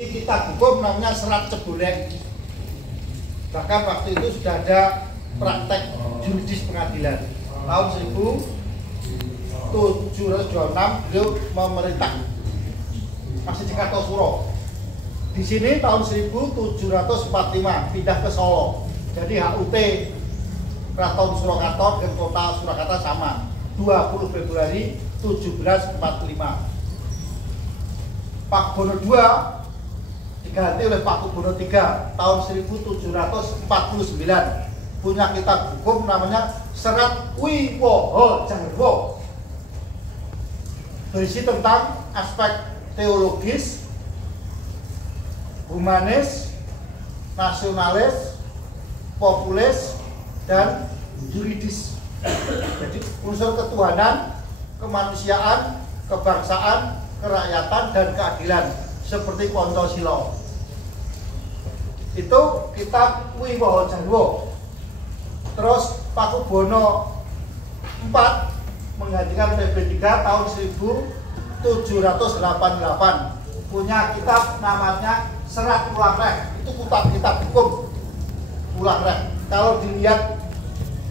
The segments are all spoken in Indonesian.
Kitab hukum namanya Serat Cebulek. Bahkan waktu itu sudah ada praktek juridis pengadilan. Tahun 1726 beliau memerintah masih di Kartosuro. Di sini tahun 1745 pindah ke Solo. Jadi HUT Keraton Surakarta dengan kota Surakarta sama. 20 Februari 1745. Pak Bono II diganti oleh Pak Bono III tahun 1749, punya kitab hukum namanya Serat Wiwoho Jarwo, berisi tentang aspek teologis, humanis, nasionalis, populis, dan juridis. Jadi unsur ketuhanan, kemanusiaan, kebangsaan, kerakyatan, dan keadilan seperti Pancasila. Itu kitab Wiwoho Jarwo. Terus Paku Bono IV menggantikan PB3 tahun 1788, punya kitab namanya Serat Ulang Rek. Itu kitab hukum ulang rek. Kalau dilihat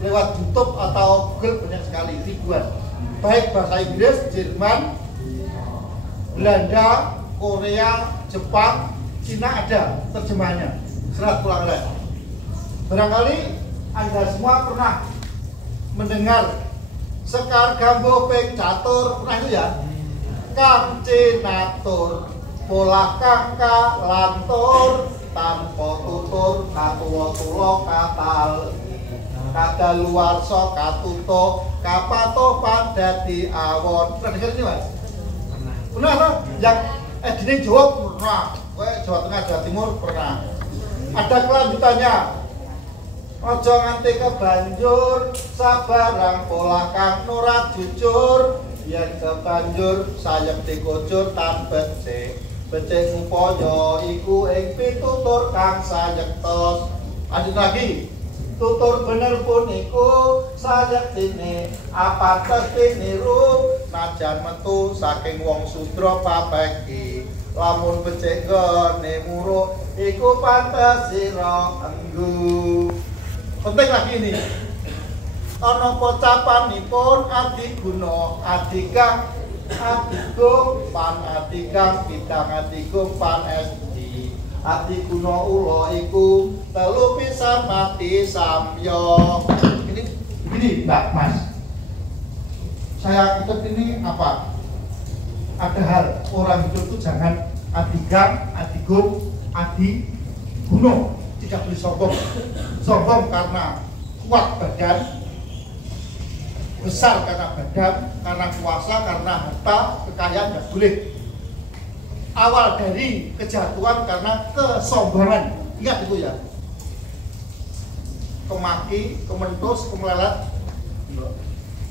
lewat YouTube atau Google banyak sekali, ribuan. Baik bahasa Inggris, Jerman, Belanda, Korea, Jepang, Cina ada terjemahannya. Serat Ulang Rek. Barangkali Anda semua pernah mendengar Sekar Gambo Ping Catur, pernah itu ya? Kang Cinatur, pola kangka lantur, tanpa tutur, katuwa tulo katal, kada luar so katuto, kapato pandati awon. Pernah dengar ini mas? Pernah kan? Yang dini Jawa pernah, Jawa Tengah, Jawa Timur pernah. Ada kelanjutannya. Ojo nganti kebanjur, sabarang pola kang nurat jujur, yen kebanjur sayep dikujur tan becik. Becik upaya iku ing pitutur kang sayektos. Lanjut lagi. Tutur bener pun iku sayek dene apates niru najan metu saking wong sudra papeki. Lamun becik gene muruk iku pantes sira enggu. Penting lagi ini. Ana pocapanipun adiguna adigang adigung pan adigang bidang adigung pan esti adiguna ula iku telu pisan mati samya. Ini Mbak Mas, saya ikut ini apa? Ada hal orang hidup itu jangan adigang, adigung, adiguna. Tidak boleh sombong. Sombong karena kuat badan, besar karena badan, karena kuasa, karena harta, kekayaan tidak boleh. Awal dari kejatuhan karena kesombongan. Ingat itu ya. Kemaki, kementus, kemelalat,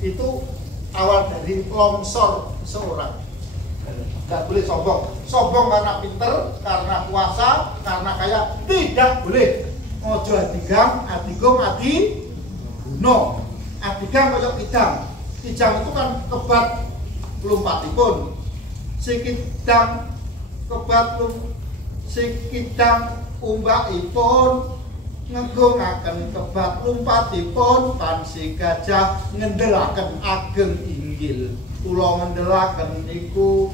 itu awal dari longsor seorang. Tidak boleh sombong. Sombong karena pinter, karena kuasa, karena kaya, tidak boleh. Ojo adigang, adigung, adiguna. Adigang kaya kijang. Kijang itu kan kebat lumpatipun. Sikidang kebat sikidang umbakipun ngegungaken kebat lumpatipun pansi gajah ngendelaken ageng inggil. Kula ngendelaken niku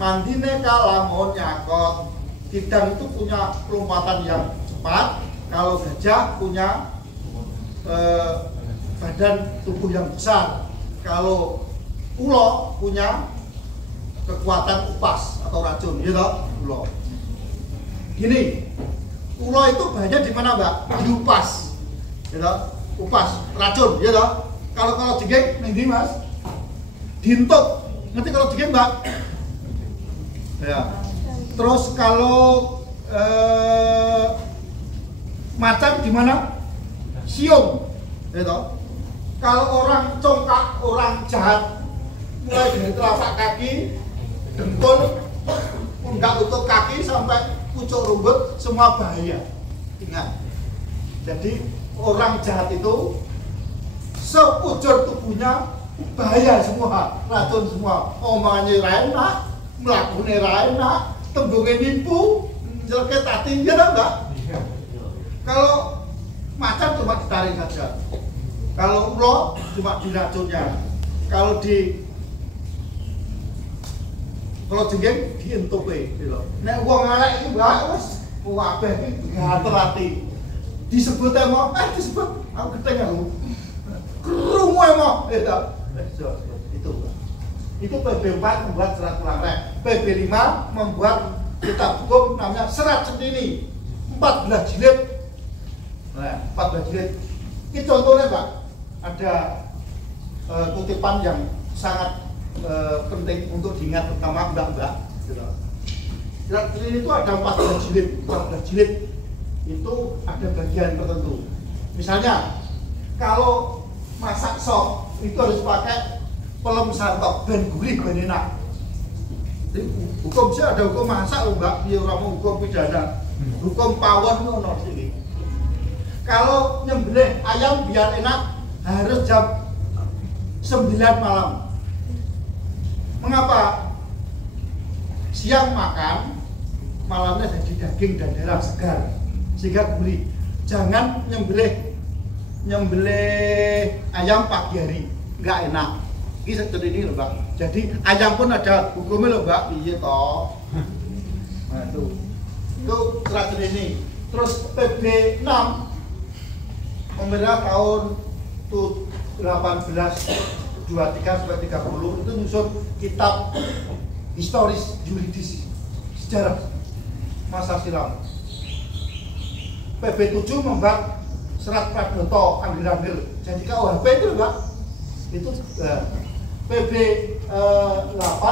mandine kalamun nyakot. Kidang itu punya lompatan yang cepat, kalau gajah punya badan tubuh yang besar, kalau ulo punya kekuatan upas atau racun, gitu ulo. Gini, ulo itu banyak di mana Mbak? Di upas, gitu, upas racun, gitu. Kalau jengking, nih Mas, dintuk, nanti kalau jengking Mbak, ya. Terus kalau macan di mana? Siung, gitu. Kalau orang congkak, orang jahat, mulai dari telapak kaki, dengkul, enggak tutup kaki sampai pucuk rumput, semua bahaya. Ingat. Jadi orang jahat itu sekujur tubuhnya bahaya semua, racun semua. Omongannya ra enak, mlakune ra enak, tembungnya nipu, jeleknya tati, ya enggak? Kalau macan cuma ditarik saja. Kalau ulo cuma diracunnya. Kalau jengking dientupe gitu. Nek wong elek iki mbak wis kabeh iki ngatur ati. Disebut emo, disebut aku gedeng aku. Krungu emo, itu. Itu PB4 membuat serat pulang rek. PB5 membuat kitab hukum namanya Serat Centini 14 jilid. Nah, 14 jilid. Ini contohnya Pak, ada kutipan yang sangat penting untuk diingat terutama mbak-mbak. Serat Centini itu ada 14 jilid. 14 jilid itu ada bagian tertentu. Misalnya, kalau masak sop itu harus pakai pelem santok ben gurih ben enak. Jadi hukum sih ada hukum masak loh mbak, dia orang hukum pidana, hukum pawon ngono sini. Kalau nyembelih ayam biar enak harus jam 9 malam. Mengapa? Siang makan, malamnya jadi daging dan darah segar sehingga gurih. Jangan nyembelih ayam pagi hari, nggak enak. Ini seperti ini loh Mbak. Jadi ayam pun ada hukumnya loh Mbak. Iya toh. Nah itu serat ini. Terus PB6 pemerintah tahun 1823 sampai 30 itu nyusun kitab historis juridis sejarah masa silam. PB7 membuat serat Pradoto Angger-Angger. Jadi KUHP itu loh Mbak. Itu PB8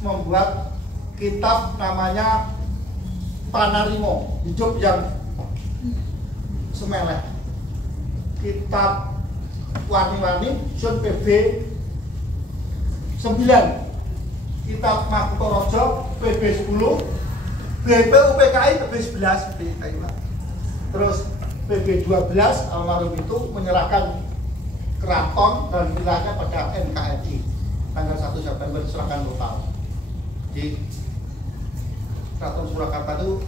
membuat kitab namanya Panarimo, hidup yang semeleh. Kitab Wani-Wani, sun PB9. Kitab Makutorojo PB10. BPUPKI PB11. Terus PB12 almarhum itu menyerahkan keraton dan wilayahnya pada NKRI tanggal 1 September diserahkan total. Jadi Keraton Surakarta itu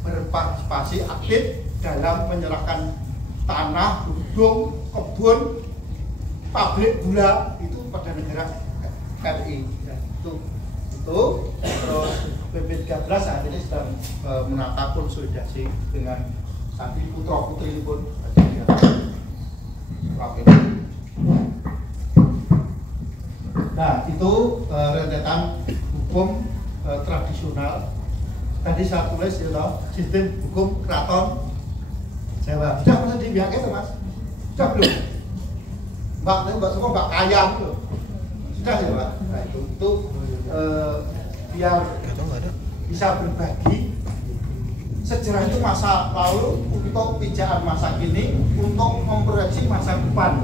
berpartisipasi aktif dalam menyerahkan tanah, gedung, kebun, pabrik gula itu pada negara RI. Itu terus PB13 saat ini sedang menata konsolidasi dengan nanti putra putri pun. Nah itu rentetan hukum tradisional. Tadi saya tulis ya sistem hukum keraton Jawa. Sudah pernah dibiarkan tuh Mas? Sudah belum? Mbak semua Mbak kaya gitu. Sudah ya Mbak? Nah itu biar bisa berbagi sejarah itu masa lalu untuk pijakan masa kini untuk memproyeksi masa depan.